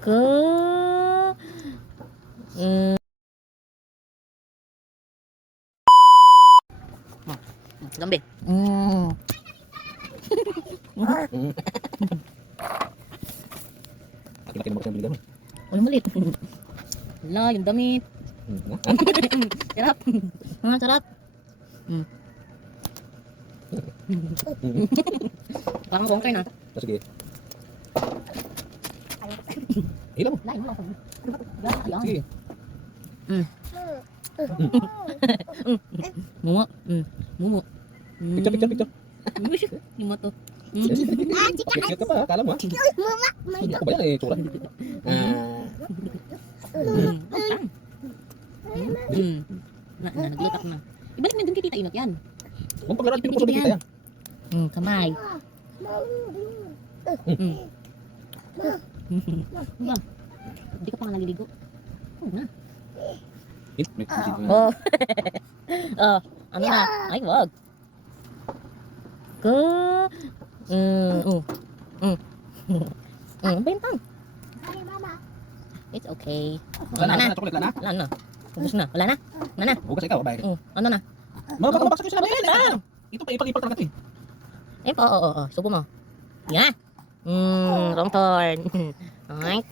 ke mm, gambe. Laki-laki naman kasi ang biligan mo. Walang malit. Wala, yung damit. Sarap. Sarap. Parang bongkay na. Sige. Hilang mo. Lain mo lang. Sige. Mumo. Mumo. Picture. Mumo to. Ingat ka pa, kala mo ha. Hindi ako ba yan eh, tsura. Naglipat na. Ibalik mo dun kay Tita Inot yan. Kung paglaro, pinupuso din kita yan. Kamay. Ba? Hindi ka pa nga naliligo. Na. Oh. Ano na? Ay, wag. Go. Bentang. It's okay. Wala na, chocolate na. Wala na. Ubus na. Wala na. Wala na. Hugas ikaw, bye. Ano na? Baka mabaksak yung sinabi. Ito pa, ipag-ipag talaga ito eh. Oo. Subo mo. Yan. Wrong turn. Alright.